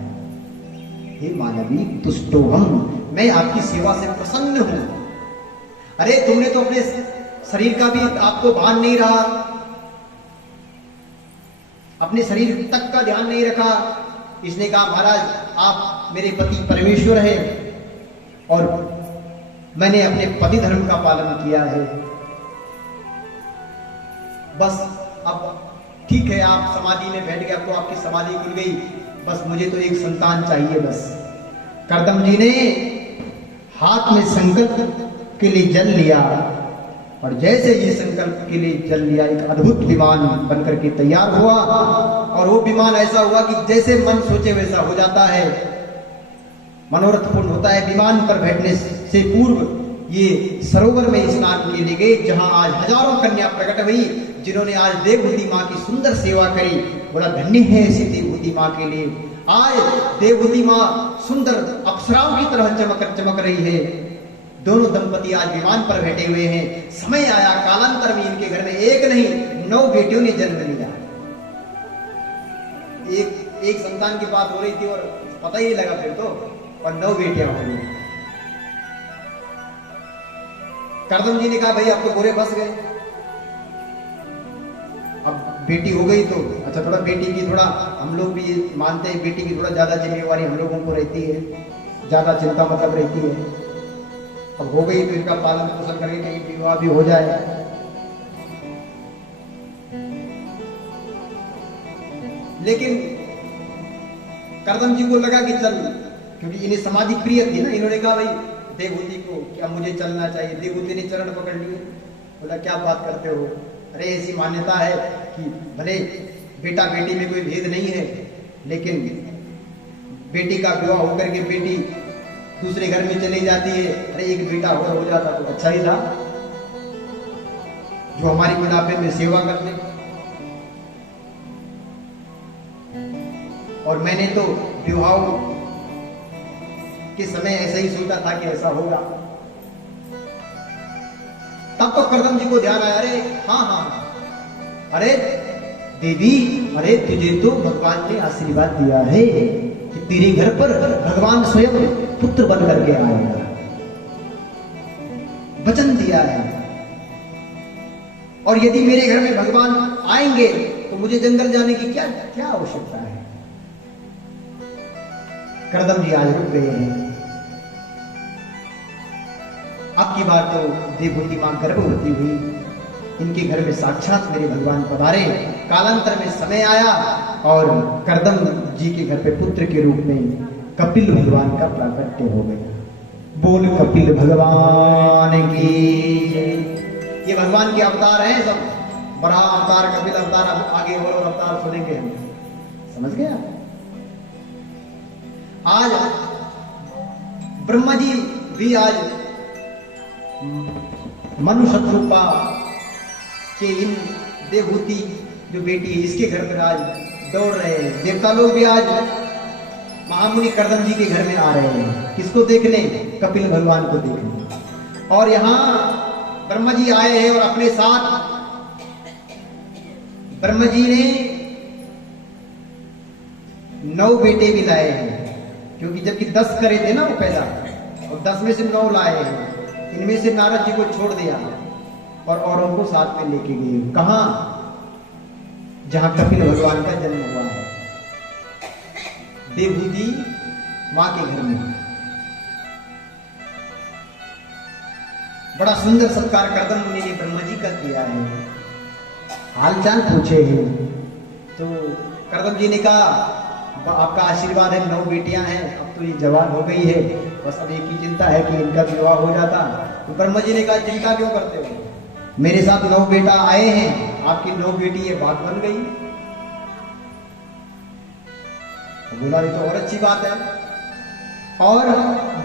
हे मानवी तुष्टोहम, मैं आपकी सेवा से प्रसन्न हूं। अरे तुमने तो अपने शरीर का भी आपको भान नहीं रहा, अपने शरीर तक का ध्यान नहीं रखा। इसने कहा महाराज आप मेरे पति परमेश्वर हैं और मैंने अपने पति धर्म का पालन किया है, बस अब ठीक है आप समाधि में बैठ गए, आपको आपकी समाधि खुल गई, बस मुझे तो एक संतान चाहिए बस। करदम जी ने हाथ में संकल्प के लिए जल लिया और जैसे ये संकल्प के लिए जल लिया, एक अद्भुत विमान बनकर के तैयार हुआ और वो विमान ऐसा हुआ कि जैसे मन सोचे वैसा हो जाता है, मनोरथ पूर्ण होता है। विमान पर बैठने से पूर्व ये सरोवर में स्नान के लिए गए, जहां आज हजारों कन्या प्रकट हुई, जिन्होंने आज देवहूति मां की सुंदर सेवा करी। बोला धन्य है ऐसी देवहूति मां के लिए। आज देवहूति मां सुंदर अप्सराओं की तरह चमक रही है। दोनों दंपति आज विमान पर बैठे हुए हैं। समय आया, कालांतर में इनके घर में एक नहीं 9 बेटियों ने जन्म लिया। एक संतान की बात हो रही थी और पता ही नहीं लगा फिर तो, और 9 बेटियां हो गई। करदम जी ने कहा भाई अब तो गोरे फंस गए, अब बेटी हो गई तो अच्छा, थोड़ा बेटी की थोड़ा हम लोग भी मानते हैं बेटी की थोड़ा ज्यादा जिम्मेवारी हम लोगों को रहती है, ज्यादा चिंता मतलब रहती है। अब हो गई तो इनका पालन पोषण करके कहीं विवाह भी हो जाए। लेकिन करदम जी को लगा कि चल, क्योंकि इन्हें समाधि प्रिय थी ना, इन्होंने कहा भाई देवहूति को क्या मुझे चलना चाहिए। देवहूति ने चरण पकड़ लिए, बोला क्या बात करते हो, अरे ऐसी मान्यता है कि भले बेटा बेटी में कोई भेद नहीं है, लेकिन बेटी का विवाह होकर के बेटी दूसरे घर में चली जाती है, अरे एक बेटा हो जाता तो अच्छा ही था, जो हमारी बुढ़ापे में सेवा कर ले। और मैंने तो विवाह के समय ऐसा ही सोचा था कि ऐसा होगा। तब तो करदम जी को ध्यान आया, अरे हाँ, अरे देवी, अरे तुझे तो भगवान ने आशीर्वाद दिया है कि तेरे घर पर भगवान स्वयं पुत्र बन करके आएगा, वचन दिया है। और यदि मेरे घर में भगवान आएंगे तो मुझे जंगल जाने की क्या क्या आवश्यकता है। करदम जी आज रुक गए हैं। अब की बार तो देवहूति मां गर्भवती हुई, इनके घर में साक्षात मेरे भगवान पधारे। कालांतर में समय आया और करदम जी के घर पे पुत्र के रूप में कपिल भगवान का प्राकट्य हो गया। बोल कपिल भगवान की। ये भगवान के अवतार हैं सब, बड़ा अवतार, कपिल अवतार, आगे और अवतार सुनेंगे हम, समझ गए आप। आज ब्रह्मा जी भी आज मनु शत्रुपा के इन देवहूति जो बेटी है इसके घर पर आज दौड़ रहे हैं। देवता लोग भी आज महामुनि करदम जी के घर में आ रहे हैं, किसको देखने, कपिल भगवान को देखने। और यहाँ ब्रह्मा जी आए हैं और अपने साथ ब्रह्मा जी ने 9 बेटे भी लाए हैं, क्योंकि जबकि 10 करे थे ना वो पैदा, और 10 में से 9 लाए हैं। इनमें से नारद जी को छोड़ दिया और औरों को साथ में लेके गए। कहां? जहां कपिल भगवान का जन्म हुआ है। देवहूति मां के घर में। बड़ा सुंदर सत्कार कर्दम मुनि ने ब्रह्मा जी का किया है, हालचाल पूछे हैं। तो कर्दम जी ने कहा आपका आशीर्वाद है, 9 बेटियां हैं, अब तो ये जवान हो गई है, बस अब एक ही चिंता है कि इनका विवाह हो जाता। तो ब्रह्मा जी ने कहा चिंता क्यों करते हो, मेरे साथ 9 बेटा आए हैं, आपकी 9 बेटी ये बात बन गई। तो बोला ये तो और अच्छी बात है। और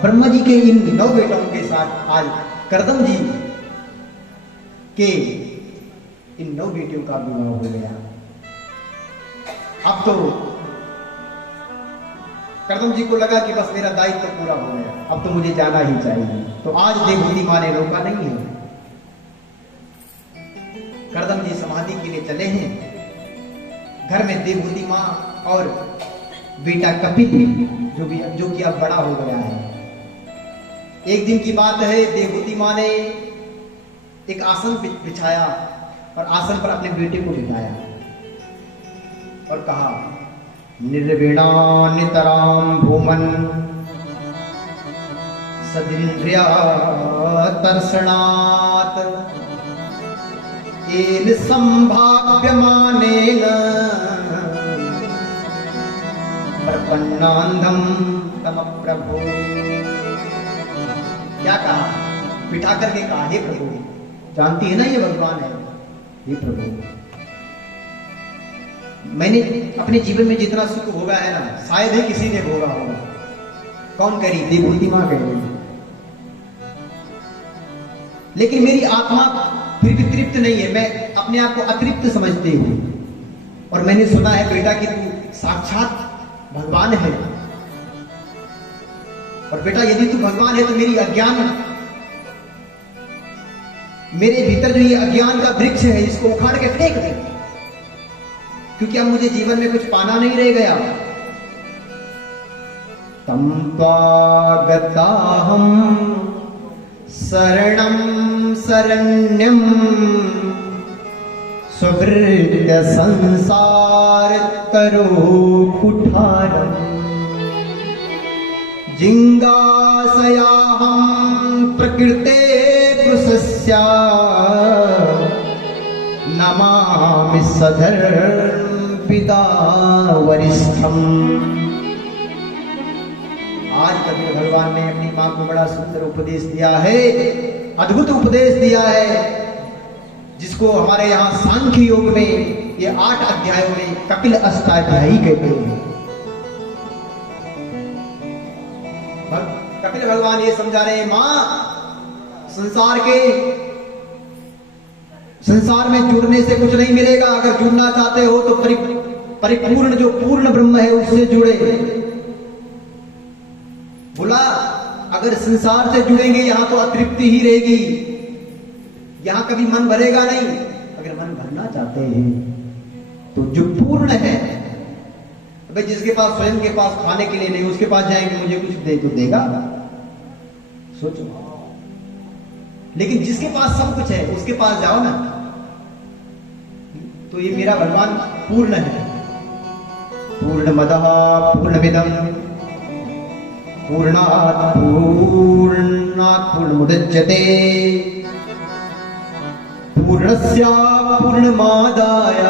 ब्रह्मा जी के इन 9 बेटों के साथ आज कर्दम जी के इन 9 बेटियों का विवाह हो गया। अब तो कर्दम जी को लगा कि बस मेरा दायित्व तो पूरा हो गया, अब तो मुझे जाना ही चाहिए। तो आज देवहूति मां ने रोका नहीं है, कर्दम जी समाधि के लिए चले हैं। घर में देवहूति मां और बेटा कपिल जो कि अब बड़ा हो गया है। एक दिन की बात है, देवहूति मां ने एक आसन बिछाया और आसन पर अपने बेटे को बिठाया और कहा निर्वीणा नितराम भूमन सदिन्द्रिया तर्षणात् एन संभाव्यमानेन प्रपन्नांधम तम प्रभु। क्या कहा, बिठा करके कहा हे प्रभु, जानती है ना ये भगवान है, हे प्रभु मैंने अपने जीवन में जितना सुख भोगा है ना, शायद ही किसी ने भोगा होगा। कौन करी, देवहूति मां करी। लेकिन मेरी आत्मा फिर भी तृप्त नहीं है, मैं अपने आप को अतृप्त समझती हूं। और मैंने सुना है बेटा कि तू साक्षात भगवान है, और बेटा यदि तू भगवान है तो मेरी अज्ञान, मेरे भीतर जो ये अज्ञान का वृक्ष है इसको उखाड़ के फेंक दे, क्योंकि अब मुझे जीवन में कुछ पाना नहीं रह गया। तम त्वागताहं शरणं शरण्यं स्ववृत्य संसार तरो कुठारम् जिंगासयाहं प्रकृते पुरुषस्य नमामि सधर्म पिता वरिष्ठम। आज कबीर भगवान ने अपनी मां को बड़ा सुंदर उपदेश दिया है, अद्भुत उपदेश दिया है, जिसको हमारे यहाँ सांख्य योग में ये 8 अध्यायों में कपिल अष्टाध्यायी कहते हैं। कपिल भगवान ये समझा रहे हैं, मां संसार में जुड़ने से कुछ नहीं मिलेगा। अगर जुड़ना चाहते हो तो परिपूर्ण जो पूर्ण ब्रह्म है उससे जुड़े। बोला अगर संसार से जुड़ेंगे यहां तो अतृप्ति ही रहेगी, यहां कभी मन भरेगा नहीं। अगर मन भरना चाहते हैं तो जो पूर्ण है, भाई जिसके पास स्वयं के पास खाने के लिए नहीं, उसके पास जाएंगे मुझे कुछ दे तो देगा, सोचो। लेकिन जिसके पास सब कुछ है उसके पास जाओ ना, तो ये मेरा भगवान पूर्ण है। पूर्णमदः पूर्णमिदं पूर्णात् पूर्णमुदच्यते पूर्णस्य पूर्णमादाय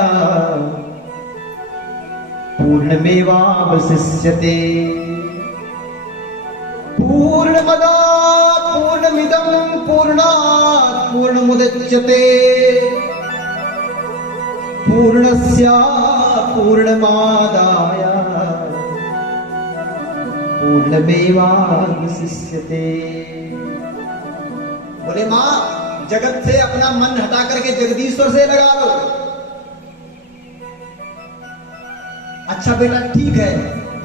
पूर्णमेवावशिष्यते। पूर्णमदः पूर्णमिदं पूर्णात् पूर्णमुदच्यते पूर्णस्य पूर्णमादाय पूर्णमेवावशिष्यते। बोले मां जगत से अपना मन हटा करके जगदीश्वर से लगा लो। अच्छा बेटा ठीक है,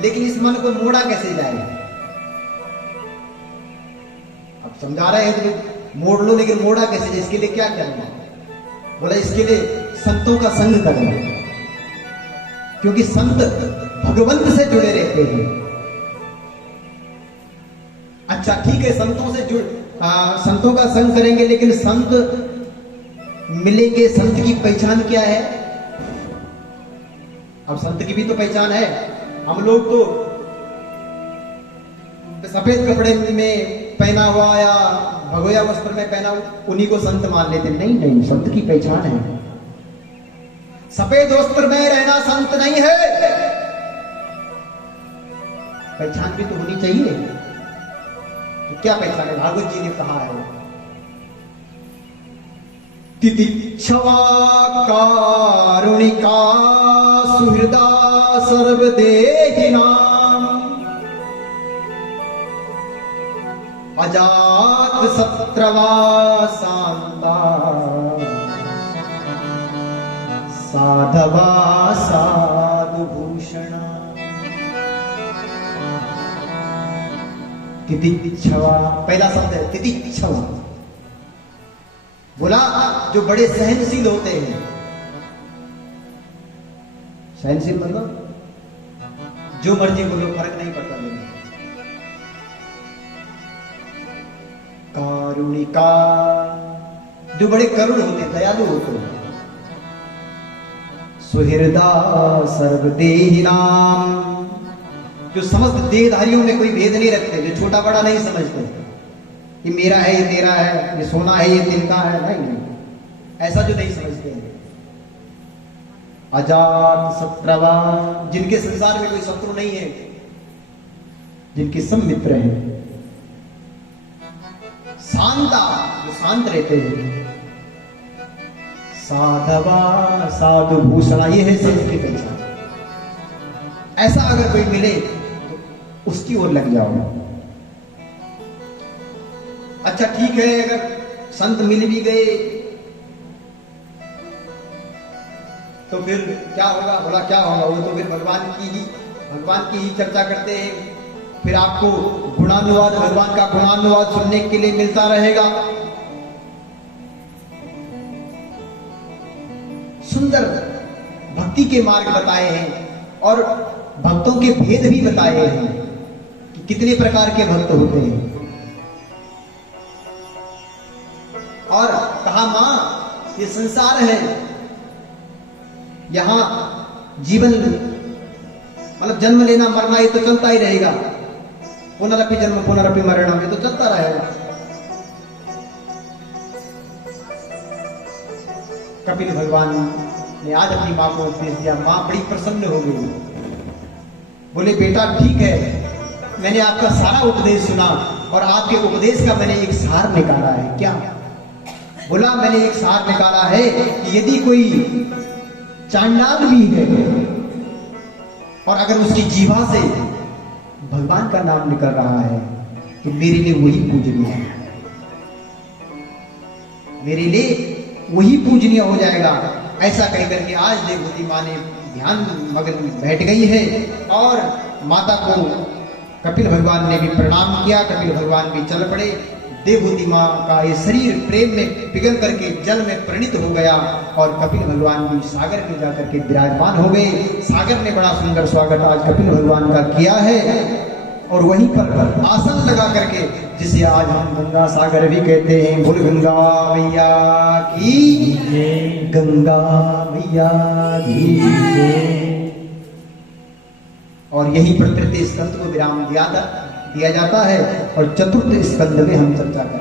लेकिन इस मन को मोड़ा कैसे जाए? अब समझा रहे हैं तो मोड़ लो, लेकिन मोड़ा कैसे? इसके लिए क्या करना? बोला इसके लिए संतों का संग करना, क्योंकि संत भगवंत से जुड़े रहते हैं। अच्छा ठीक है, संतों का संग करेंगे, लेकिन संत मिलेंगे, संत की पहचान क्या है? अब संत की भी तो पहचान है। हम लोग तो सफेद कपड़े में पहना हुआ या भगोया वस्त्र में पहना उन्हीं को संत मान लेते। नहीं नहीं, संत की पहचान है। सफेद वस्त्र में रहना संत नहीं है। पहचान भी तो होनी चाहिए। तो क्या पहचान है? भागवत जी ने कहा है, तितिक्षवा कारुणिका सुहृदा सर्वदेहिनां अजात शत्रवा शांता साधवा साधुभूषणा। तितिक्षवा, पहला शब्द है तितिक्षवा। बोला जो बड़े सहनशील होते हैं। सहनशील मतलब जो मर्जी बोलो, फर्क नहीं पड़ता मेरे। कारुणिका, जो बड़े करुण होते, दयालु होते हैं। सुहृदा सर्वदेहिनाम, जो समस्त देहधारियों में कोई भेद नहीं रखते, जो छोटा बड़ा नहीं समझते, ये मेरा है, ये तेरा है, ये सोना है, ये तिनका है। नहीं, ऐसा जो नहीं समझते हैं। अजात शत्रवा, जिनके संसार में कोई शत्रु नहीं है, जिनके सब मित्र हैं। शांता, जो शांत रहते हैं। साधवा साधु भूषणा, ये है संत की पहचान। ऐसा अगर कोई मिले तो उसकी ओर लग जाओ। अच्छा ठीक है, अगर संत मिल भी गए तो फिर क्या होगा? बोला क्या होगा? वो तो फिर भगवान की ही चर्चा करते हैं। फिर आपको गुणानुवाद, भगवान का गुणानुवाद सुनने के लिए मिलता रहेगा। सुंदर भक्ति के मार्ग बताए हैं और भक्तों के भेद भी बताए हैं कि कितने प्रकार के भक्त होते हैं। और कहा मां, ये संसार है, यहां जीवन मतलब जन्म लेना मरना ये तो चलता ही रहेगा। पुनरपि जन्म पुनरपि मरणम, ये तो चलता रहेगा। कपिल भगवान ने आज अपनी मां को उपदेश दिया। मां बड़ी प्रसन्न हो गई। बोले बेटा ठीक है, मैंने आपका सारा उपदेश सुना और आपके उपदेश का मैंने एक सार निकाला है। क्या? बोला मैंने एक सार निकाला है कि यदि कोई चांडाल भी है और अगर उसकी जीवा से भगवान का नाम निकल रहा है तो मेरे लिए वही पूजनीय है, मेरे लिए वही पूजनीय हो जाएगा। ऐसा कहकर के आज देवभूति मां ने ध्यान मगन बैठ गई है और माता को कपिल भगवान ने भी प्रणाम किया। कपिल भगवान भी चल पड़े। देवभूति मां का ये शरीर प्रेम में पिघल करके जल में परिणित हो गया और कपिल भगवान भी सागर में जाकर के विराजमान हो गए। सागर ने बड़ा सुंदर स्वागत आज कपिल भगवान का किया है और वहीं पर आसन लगा करके, जिसे आज हम गंगा सागर भी कहते हैं। बोल गंगा मैया की, गंगा मैया की। और यही पर तृतीय स्कंद को विराम दिया जाता है और चतुर्थ स्कंद में हम चर्चा करें।